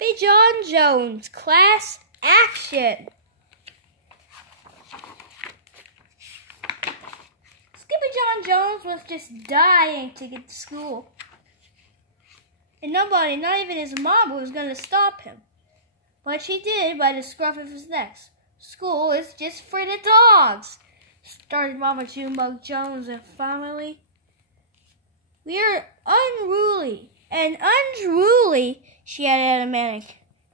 Skippyjon Jones, class action. Skippyjon Jones was just dying to get to school. And nobody, not even his mom, was going to stop him. But she did by the scruff of his neck. School is just for the dogs, started Mama Junebug Jones, and finally, we are unruly and unruly, she added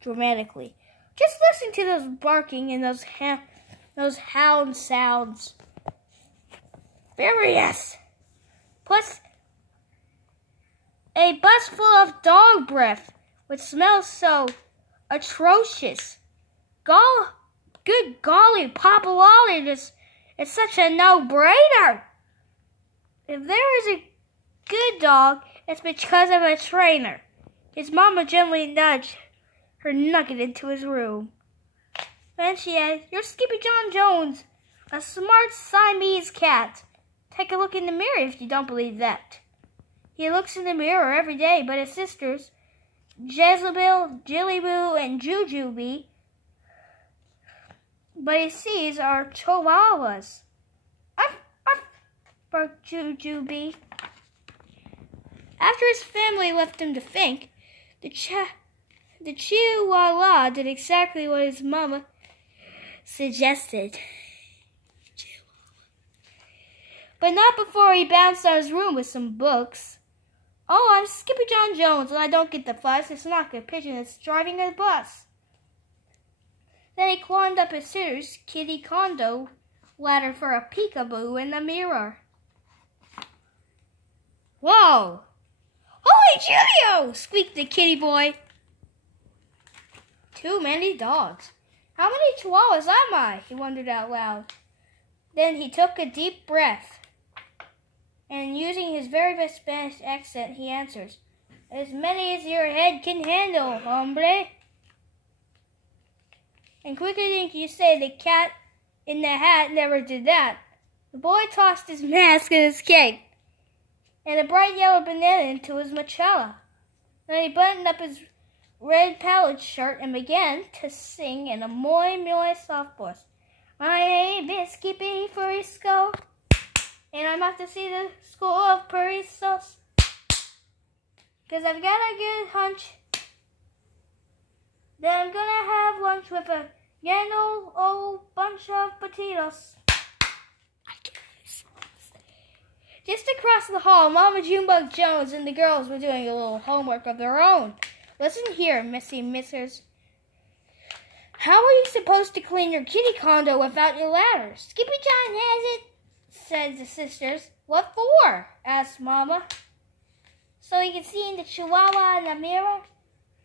dramatically. Just listen to those barking and those hound sounds. Furious. Plus, a bus full of dog breath, which smells so atrocious. Good golly, Papa Lolly, it's such a no-brainer. If there is a good dog, it's because of a trainer. His mama gently nudged her nugget into his room. Then she added, "You're Skippyjon Jones, a smart Siamese cat. Take a look in the mirror if you don't believe that." He looks in the mirror every day, but his sisters, Jezebel, Jillyboo, and Jujubee, but he sees are chihuahuas. Uff, uff, barked Jujubee. After his family left him to think, the chihuahua did exactly what his mama suggested. But not before he bounced out of his room with some books. "Oh, I'm Skippyjon Jones, and I don't get the fuss. It's not a pigeon that's driving a bus." Then he climbed up his sister's kitty condo ladder for a peekaboo in the mirror. "Whoa! Holy Julio!" squeaked the kitty boy. "Too many dogs. How many chihuahuas am I?" he wondered out loud. Then he took a deep breath, and using his very best Spanish accent, he answers, "As many as your head can handle, hombre." And quicker than you say, the cat in the hat never did that. The boy tossed his mask and his cake and a bright yellow banana into his mochila. Then he buttoned up his red pallid shirt and began to sing in a muy soft voice. "My name is Skippy Frisco, and I'm off to see the school of Perrisos, 'cause I've got a good hunch that I'm gonna have lunch with a grand old bunch of potatoes." Just across the hall, Mama Junebug Jones and the girls were doing a little homework of their own. "Listen here, Missy Missers. How are you supposed to clean your kitty condo without your ladder?" "Skippyjon has it," said the sisters. "What for?" asked Mama. "So he can see in the chihuahua in the mirror."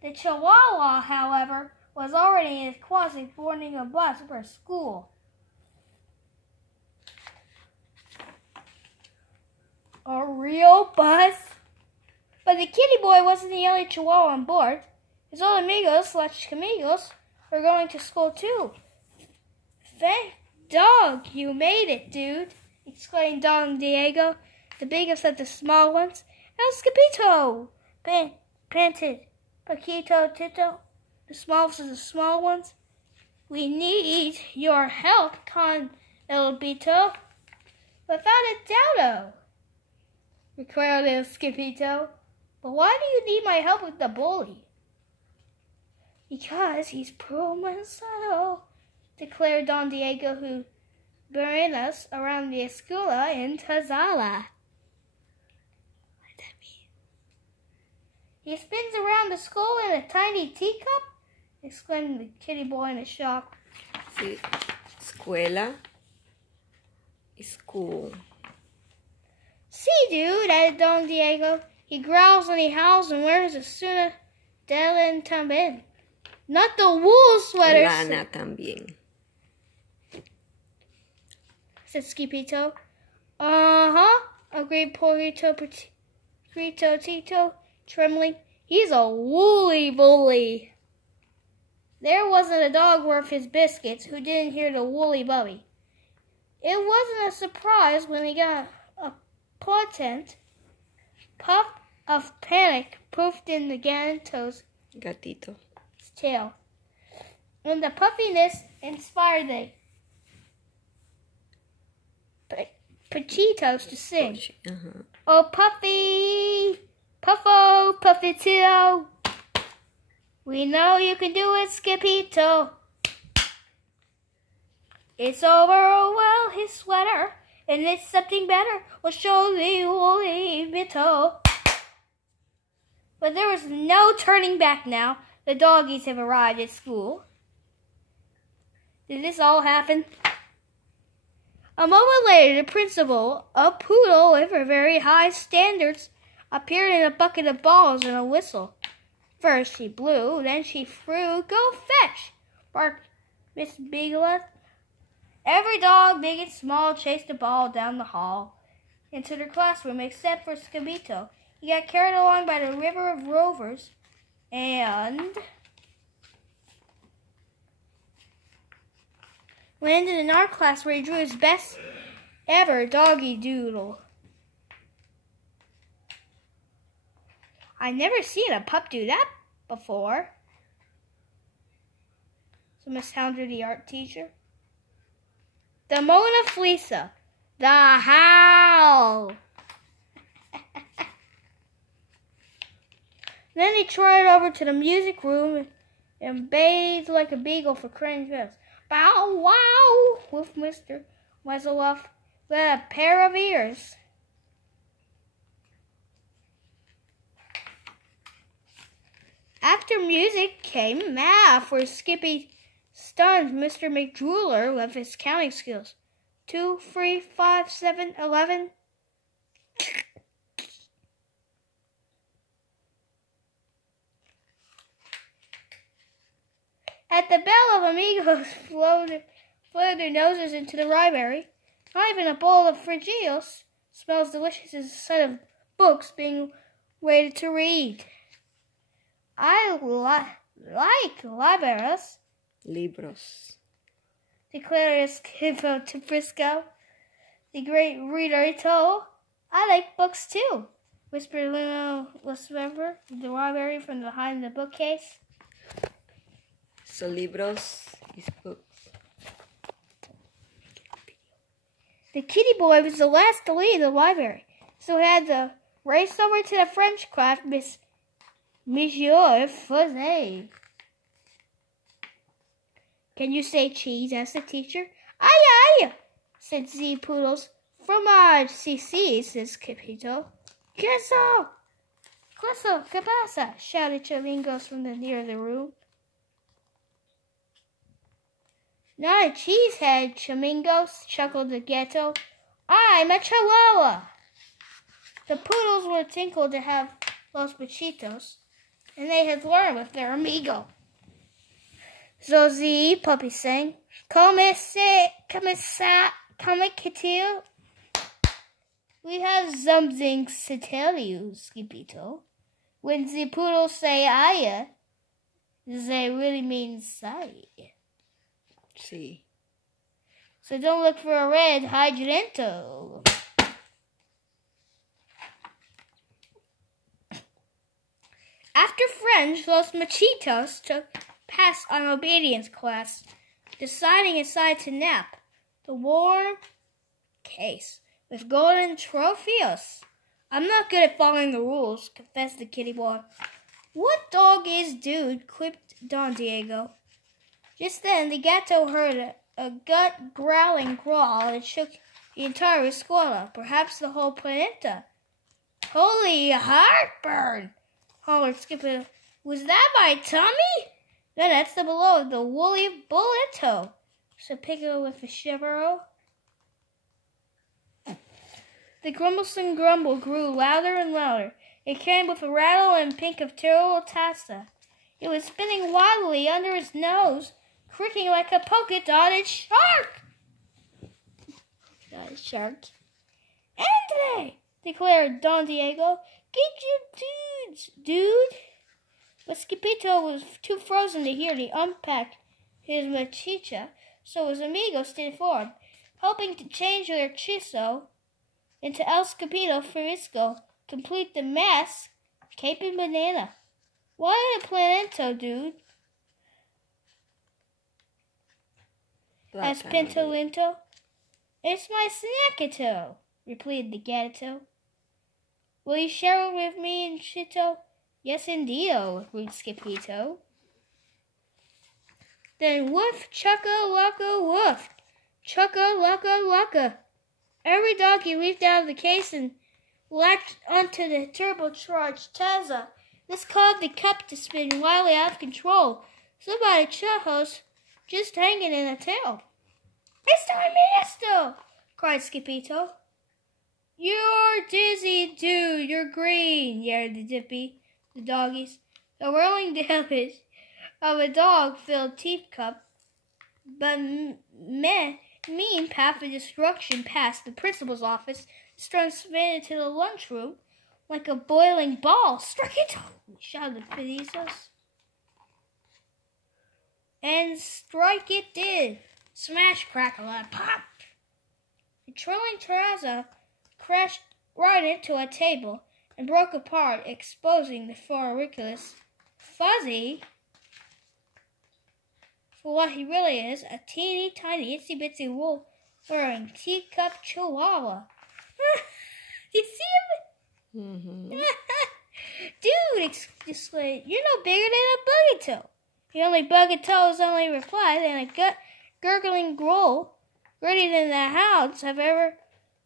The chihuahua, however, was already in his closet boarding a bus for school. A real bus? But the kitty boy wasn't the only chihuahua on board. His old amigos/camigos were going to school too. "Thank dog, you made it, dude," exclaimed Don Diego, the biggest of the small ones. "El Skippito!" panted Paquito Tito, the smallest of the small ones. "We need your help, Con El Bito." "Without a doubt, required El Skippito. But why do you need my help with the bully?" "Because he's puro manzano," declared Don Diego, who buried us around the escuela in Tazala. What does that mean? "He spins around the school in a tiny teacup?" exclaimed the kitty boy in shock. Sí, escuela, school. "See, dude," added Don Diego. "He growls and he howls and wears a suna del también. Not the wool sweaters," Lana también, said Skippito. "Uh-huh," agreed Porito Tito, trembling. "He's a woolly bully." There wasn't a dog worth his biscuits who didn't hear the woolly bubby. It wasn't a surprise when he got a potent puff of panic poofed in the gatito. tail. And the puffiness inspired the Pachitos to sing. Oh, Puffy! Puffo, Puffito! We know you can do it, Skippyjo. It's over, oh well, his sweater, and it's something better. We'll show the woolly bitto. But there was no turning back now. The doggies have arrived at school. Did this all happen? A moment later, the principal, a poodle with very high standards, appeared in a bucket of balls and a whistle. First she blew, then she threw. Go fetch, barked Miss Biglet. Every dog, big and small, chased the ball down the hall into their classroom, except for Skippyjo. He got carried along by the river of rovers and landed in our class where he drew his best ever doggy doodle. I've never seen a pup do that before, so Miss Hounder, the art teacher. The Mona Lisa, the howl. Then he trotted over to the music room and bathed like a beagle for cran's rest. Bow wow, with Mr. Wesseloff with a pair of ears. After music came math, where Skippy stunned Mr. McDruller with his counting skills. 2, 3, 5, 7, 11. At the bell of amigos floated their noses into the library. Not even a bowl of frigios smells delicious as a set of books being waited to read. I like libraries, Libros. declared Skippyjo to Frisco, the great reader told. I like books too, whispered Lino Westweber, the library from behind the bookcase. So libros is books. The kitty boy was the last to leave the library, so he had to race over to the French class, Monsieur Fuzet. Can you say cheese? Asked the teacher. Aye, aye, said Z Poodles. Fromage, si, says Skippyjo. Queso! Queso, que pasa? Shouted Chilingos from the near the room. Not a cheesehead, Chamingos, chuckled the ghetto. I'm a chihuahua. The poodles were tinkled to have Los Bachitos, and they had learned with their amigo. So the puppy sang, Come Kitty. We have something to tell you, Skippyjo. When the poodles say aya, they really mean say. Sí. So don't look for a red hydrento. After French, Los Machitos took pass on obedience class, deciding aside to nap. The warm case with golden trophies. I'm not good at following the rules, confessed the kitty boy. What dog is dude? Quipped Don Diego. Just then, the gato heard a gut growling growl that shook the entire escuela, perhaps the whole planeta. Holy heartburn! Hollered Skippy. Was that my tummy? No, that's the below of the woolly bulleto, said Piccolo with a shiver. The grumblesome grumble grew louder and louder. It came with a rattle and pink of terrible tassa. It was spinning wildly under his nose, creaking like a polka-dotted shark. Andre, declared Don Diego. Get your dudes, dude. But Skippyjo was too frozen to hear the unpack his machicha, so his amigos stayed forward, hoping to change their chiso into El Skippyjo Frisco, complete the mask, cape and banana. Why a planento, dude? asked Pinto. It's my snackito, replied the Gatito. Will you share it with me and Chito? Yes, indeedo, agreed Skippyjo. Then woof, chugga, lugga, woof, chugga, lugga, lugga. Every doggy leaped out of the case and latched onto the turbocharged Taza. This caused the cup to spin wildly out of control. Somebody chujos just hanging in a tail. Mister! Cried Skippyjo. You're dizzy, dude. You're green, yelled the doggies. The whirling damage of a dog-filled teacup, but mean path of destruction past the principal's office, spin into the lunchroom like a boiling ball. Strike it! Shouted Pedizos. And strike it did. Smash, crackle, and pop! The trailing Terrazzo crashed right into a table and broke apart, exposing the auriculus Fuzzy for what he really is, a teeny tiny itsy bitsy wolf wearing teacup chihuahua. You see him? Mm-hmm. Dude, exclaimed, you're no bigger than a buggy-toe. The only buggy-toe's only replied in a gurgling growl, grittier than the hounds have ever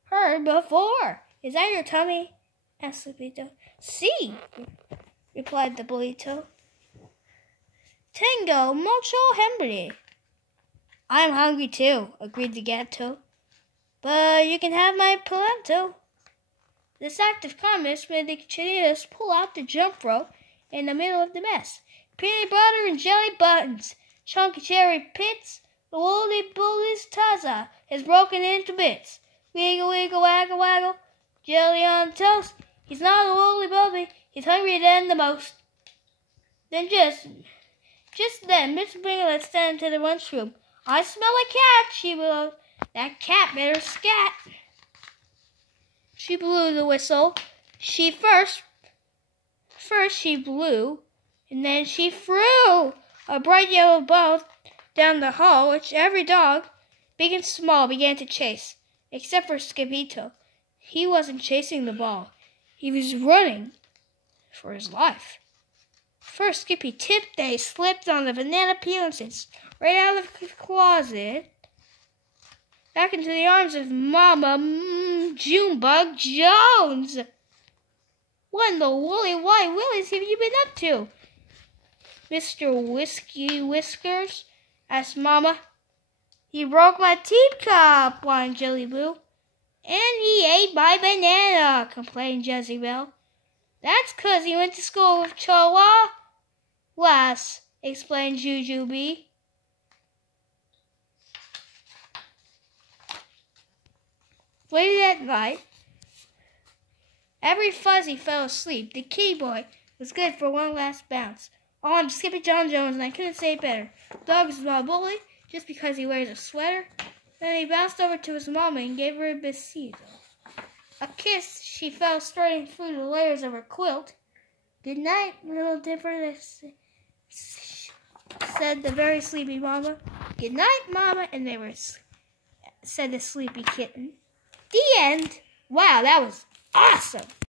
heard before. Is that your tummy? Asked Skippyjo. Si, replied the bully-toe. Tengo mucho hambre. I'm hungry too, agreed the Gatito. But you can have my polento. This act of kindness made the Chinitas pull out the jump rope in the middle of the mess. Peanut butter and jelly buttons, chunky cherry pits, the woolly bully's taza is broken into bits. Wiggle, wiggle, waggle, waggle, jelly on toast. He's not a woolly bubby, he's hungrier than the most. Then just then, Miss Bringlet stepped into the lunchroom. I smell a cat, she bellowed. That cat better scat. She blew the whistle. First she blew, and then she threw a bright yellow ball down the hall, which every dog, big and small, began to chase, except for Skippyjo. He wasn't chasing the ball. He was running for his life. First, Skippy tipped and he slipped on the banana peel and slipped right out of the closet, back into the arms of Mama Junebug Jones. What in the woolly white willies have you been up to, Mr. Whiskey Whiskers? Asked Mama. He broke my teacup, whined Jelly Boo. And he ate my banana, complained Jezebel. That's 'cause he went to school with Chihuahuas, explained Jujubee. Late that night, every fuzzy fell asleep. The kitty boy was good for one last bounce. Oh, I'm Skippyjon Jones, and I couldn't say it better. Dog is my bully just because he wears a sweater. Then he bounced over to his mama and gave her a besito. A kiss, she fell straight through the layers of her quilt. Good night, little dipper, said the very sleepy mama. Good night, Mama, and they were, said the sleepy kitten. The end. Wow, that was awesome.